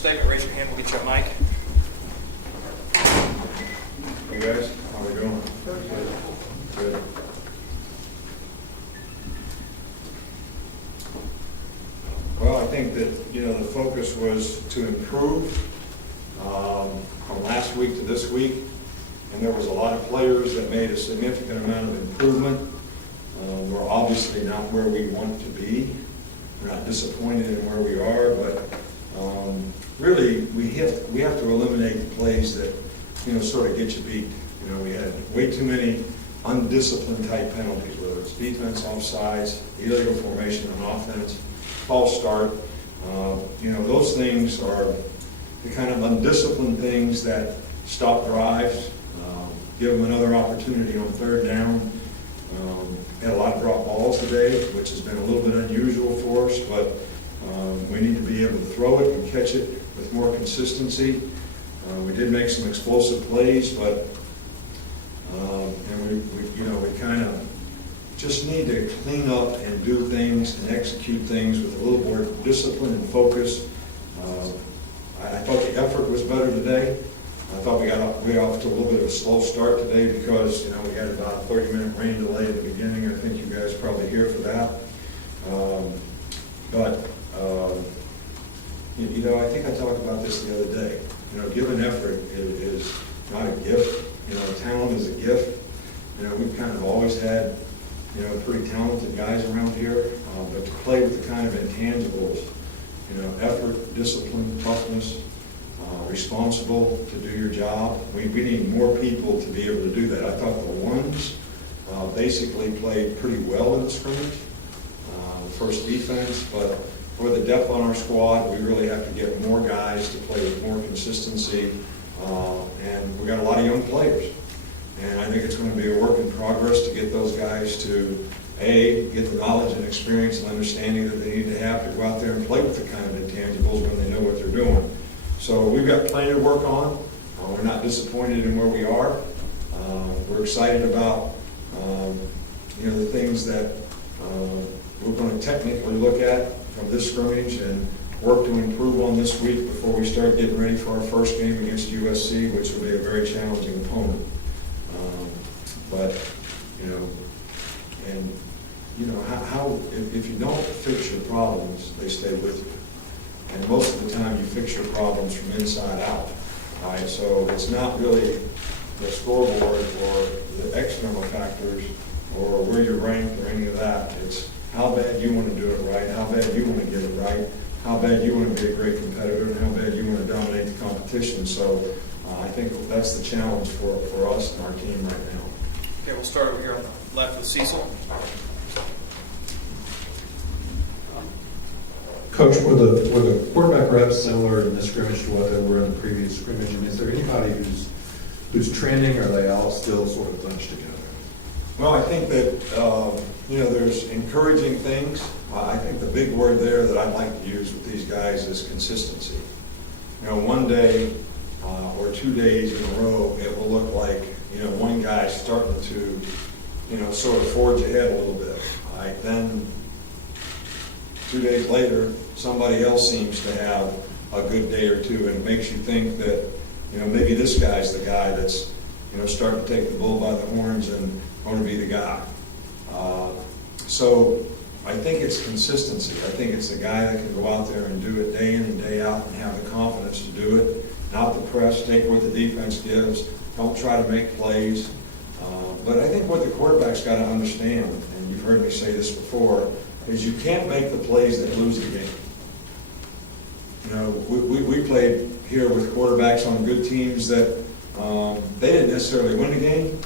statement, raise your hand, we'll get you a mic. Hey guys, how we doing? Good. Well, I think that, the focus was to improve from last week to this week, and there was a lot of players that made a significant amount of improvement. We're obviously not where we want to be. We're not disappointed in where we are, but really we have to eliminate the plays that sort of get you beat. We had way too many undisciplined type penalties, whether it's defense, offsides, illegal formation on offense, false start. Those things are the kind of undisciplined things that stop drives, give them another opportunity on third down. Had a lot of drop balls today, which has been a little bit unusual for us, but we need to be able to throw it and catch it with more consistency. We did make some explosive plays, but we kind of just need to clean up and do things and execute things with a little more discipline and focus. I thought the effort was better today. I thought we got off to a little bit of a slow start today because we had about a 30-minute rain delay at the beginning. I think you guys are probably here for that. I think I talked about this the other day. Given effort is not a gift. Talent is a gift. We've kind of always had, pretty talented guys around here, but to play with the kind of intangibles, effort, discipline, toughness, responsible to do your job. We need more people to be able to do that. I thought the ones basically played pretty well in the scrimmage, the first defense, but for the depth on our squad, we really have to get more guys to play with more consistency, and we've got a lot of young players. And I think it's going to be a work in progress to get those guys to, get the knowledge and experience and understanding that they need to have to go out there and play with the kind of intangibles when they know what they're doing. So we've got plenty to work on. We're not disappointed in where we are. We're excited about, the things that we're going to technically look at from this scrimmage and work to improve on this week before we start getting ready for our first game against USC, which will be a very challenging opponent. If you don't fix your problems, they stay with you. And most of the time you fix your problems from inside out. All right, so it's not really the scoreboard or the external factors or where you're ranked or any of that. It's how bad you want to do it right, how bad you want to get it right, how bad you want to be a great competitor, and how bad you want to dominate the competition. So I think that's the challenge for us and our team right now. Okay, we'll start over here on the left with Cecil. Coach, were the quarterback reps similar in this scrimmage to what they were in the previous scrimmage? And is there anybody who's trending, or are they all still sort of bunched together? Well, I think that, there's encouraging things. I think the big word there that I'd like to use with these guys is consistency. One day or 2 days in a row, it will look like, one guy's starting to, sort of forge ahead a little bit. All right, then 2 days later, somebody else seems to have a good day or two, and it makes you think that, maybe this guy's the guy that's, starting to take the bull by the horns and going to be the guy. So I think it's consistency. I think it's the guy that can go out there and do it day in and day out and have the confidence to do it, not the press, take what the defense gives, don't try to make plays. But I think what the quarterback's got to understand, and you've heard me say this before, is you can't make the plays that lose the game. We played here with quarterbacks on good teams that they didn't necessarily win the game.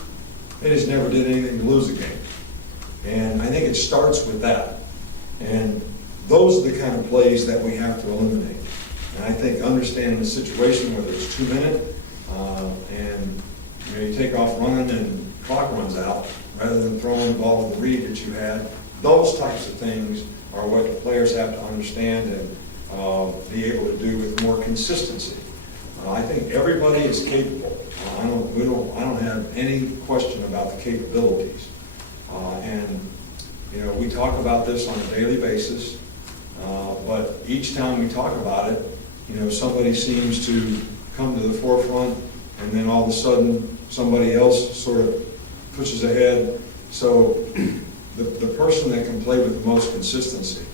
They just never did anything to lose the game. And I think it starts with that. And those are the kind of plays that we have to eliminate. And I think understanding the situation, whether it's 2 minute and you take off running and clock runs out, rather than throwing the ball with the read that you had, those types of things are what the players have to understand and be able to do with more consistency. I think everybody is capable. I don't have any question about the capabilities. We talk about this on a daily basis, but each time we talk about it, somebody seems to come to the forefront, and then all of a sudden, somebody else sort of pushes ahead. So the person that can play with the most consistency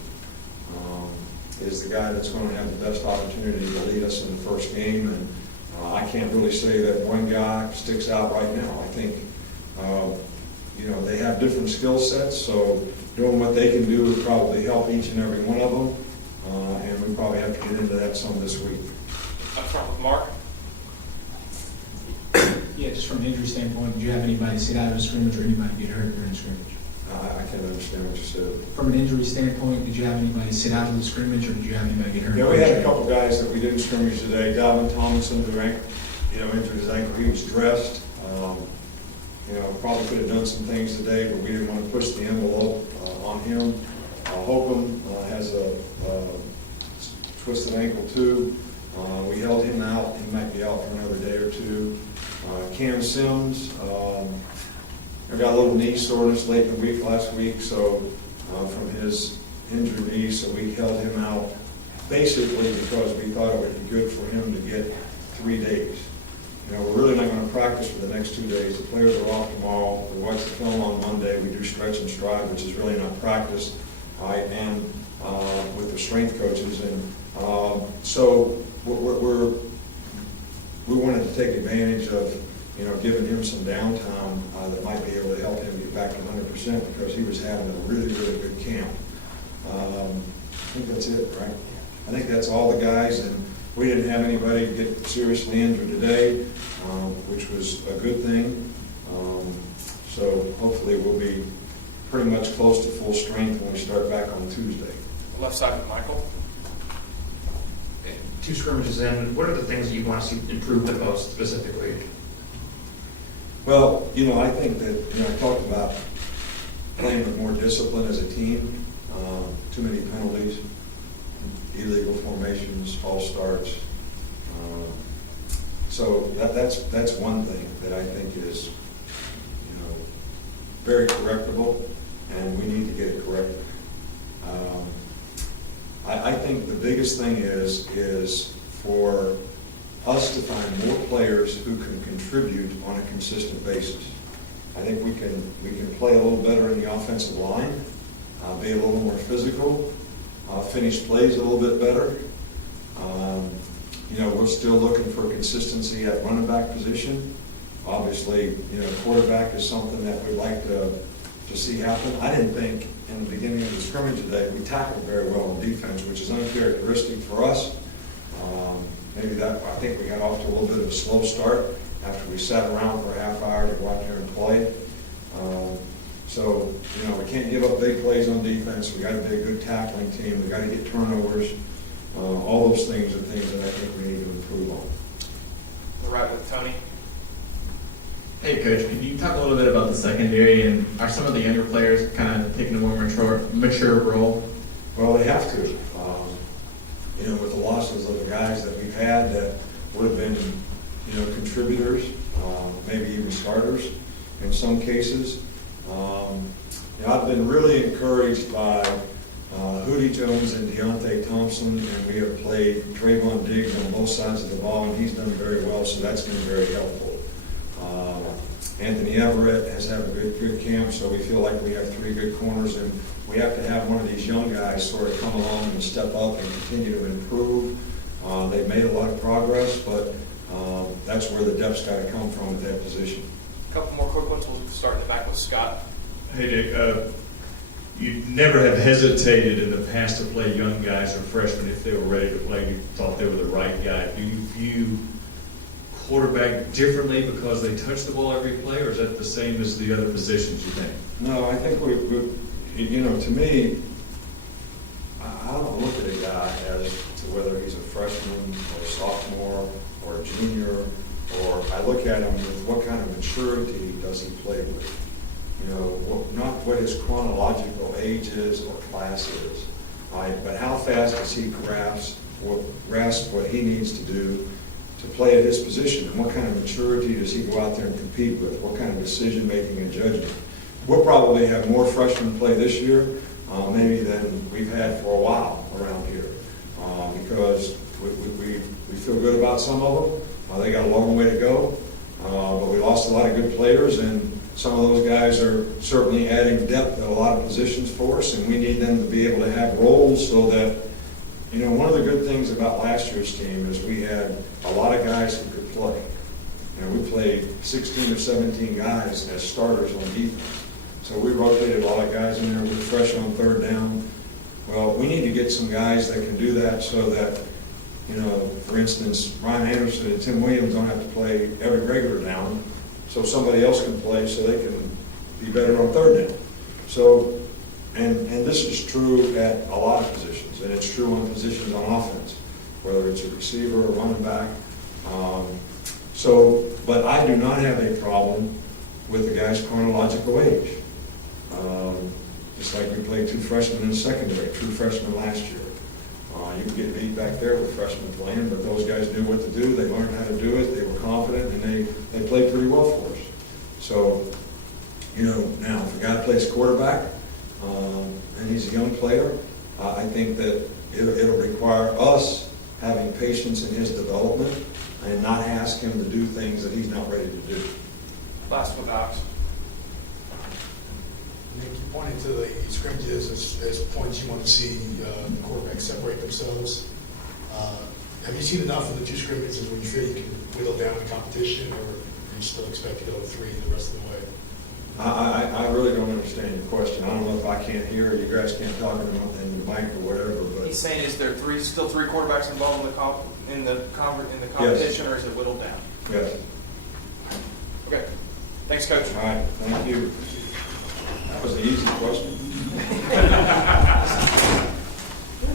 is the guy that's going to have the best opportunity to lead us in the first game. And I can't really say that one guy sticks out right now. I think, they have different skill sets, so doing what they can do would probably help each and every one of them. And we probably have to get into that some this week. Up front with Mark. Yeah, just from an injury standpoint, did you have anybody sit out of the scrimmage or anybody get hurt during the scrimmage? I can't understand what you said. From an injury standpoint, did you have anybody sit out of the scrimmage or did you have anybody get hurt? Yeah, we had a couple guys that we didn't scrimmage today. Dalvin Tomlinson, who injured his ankle, he was dressed. Probably could have done some things today, but we didn't want to push the envelope on him. Holcomb has a twisted ankle too. We held him out. He might be out for another day or two. Cam Sims, I got a little knee soreness late in the week last week, so from his injured knee, so we held him out basically because we thought it would be good for him to get 3 days. We're really not going to practice for the next 2 days. The players are off tomorrow. We watch the film on Monday. We do stretch and stride, which is really not practice, and with the strength coaches. And so we wanted to take advantage of giving him some downtime that might be able to help him get back to 100% because he was having a really, really good camp. I think that's it, right? I think that's all the guys, and we didn't have anybody get seriously injured today, which was a good thing. So hopefully we'll be pretty much close to full strength when we start back on Tuesday. Left side with Michael. 2 scrimmages in, what are the things that you want to see improve the most specifically? Well, I think that, I talked about playing with more discipline as a team, too many penalties, illegal formations, false starts. So that's one thing that I think is, very correctable, and we need to get it corrected. I think the biggest thing is for us to find more players who can contribute on a consistent basis. I think we can play a little better in the offensive line, be a little more physical, finish plays a little bit better. We're still looking for consistency at running back position. Obviously, quarterback is something that we'd like to see happen. I didn't think in the beginning of the scrimmage today we tackled very well on defense, which is uncharacteristic for us. I think we got off to a little bit of a slow start after we sat around for a half hour to go out there and play. So, we can't give up big plays on defense. We got to be a good tackling team. We got to get turnovers. All those things are things that I think we need to improve on. Right with Tony. Hey, Coach, can you talk a little bit about the secondary, and are some of the younger players kind of taking a more mature role? Well, they have to. With the losses of the guys that we've had that would have been, contributors, maybe even starters in some cases. I've been really encouraged by Hootie Jones and Deontay Thompson, and we have played Trayvon Diggs on both sides of the ball, and he's done very well, so that's been very helpful. Anthony Everett has had a good camp, so we feel like we have 3 good corners, and we have to have one of these young guys sort of come along and step up and continue to improve. They've made a lot of progress, but that's where the depth's got to come from at that position. A couple more quick ones. We'll start in the back with Scott. Hey, Dick, you never have hesitated in the past to play young guys or freshmen if they were ready to play. You thought they were the right guy. Do you view quarterback differently because they touch the ball every play, or is that the same as the other positions, you think? No, I think to me, I don't look at a guy as to whether he's a freshman or a sophomore or a junior, or I look at him with what kind of maturity does he play with. Not what his chronological age is or class is, right? But how fast does he grasp what he needs to do to play at his position, and what kind of maturity does he go out there and compete with? What kind of decision making and judgment? We'll probably have more freshmen play this year, maybe than we've had for a while around here, because we feel good about some of them. They got a long way to go, but we lost a lot of good players, and some of those guys are certainly adding depth at a lot of positions for us, and we need them to be able to have roles so that, you know, one of the good things about last year's team is we had a lot of guys who could play. You know, we played 16 or 17 guys as starters on defense. So we rotated a lot of guys in there. We were fresh on third down. Well, we need to get some guys that can do that so that, you know, for instance, Ryan Anderson and Tim Williams don't have to play every regular down, so somebody else can play so they can be better on third down. So, and this is true at a lot of positions, and it's true on positions on offense, whether it's a receiver or running back. But I do not have a problem with the guy's chronological age. Just like we played 2 freshmen in secondary, true freshmen last year. You can get beat back there with freshmen playing, but those guys knew what to do. They learned how to do it. They were confident, and they played pretty well for us. So, you know, now if a guy plays quarterback and he's a young player, I think that it'll require us having patience in his development and not ask him to do things that he's not ready to do. Last one, Alex. Nick, you pointed to the scrimmages as points you want to see the quarterbacks separate themselves. Have you seen enough of the 2 scrimmages where you feel you can whittle down the competition, or do you still expect to go to 3 the rest of the way? I really don't understand your question. I don't know if I can't hear, you guys can't talk in the mic or whatever, but. He's saying, is there still three quarterbacks involved in the competition, or is it whittled down? Yes. Okay. Thanks, Coach. All right, thank you. That was an easy question.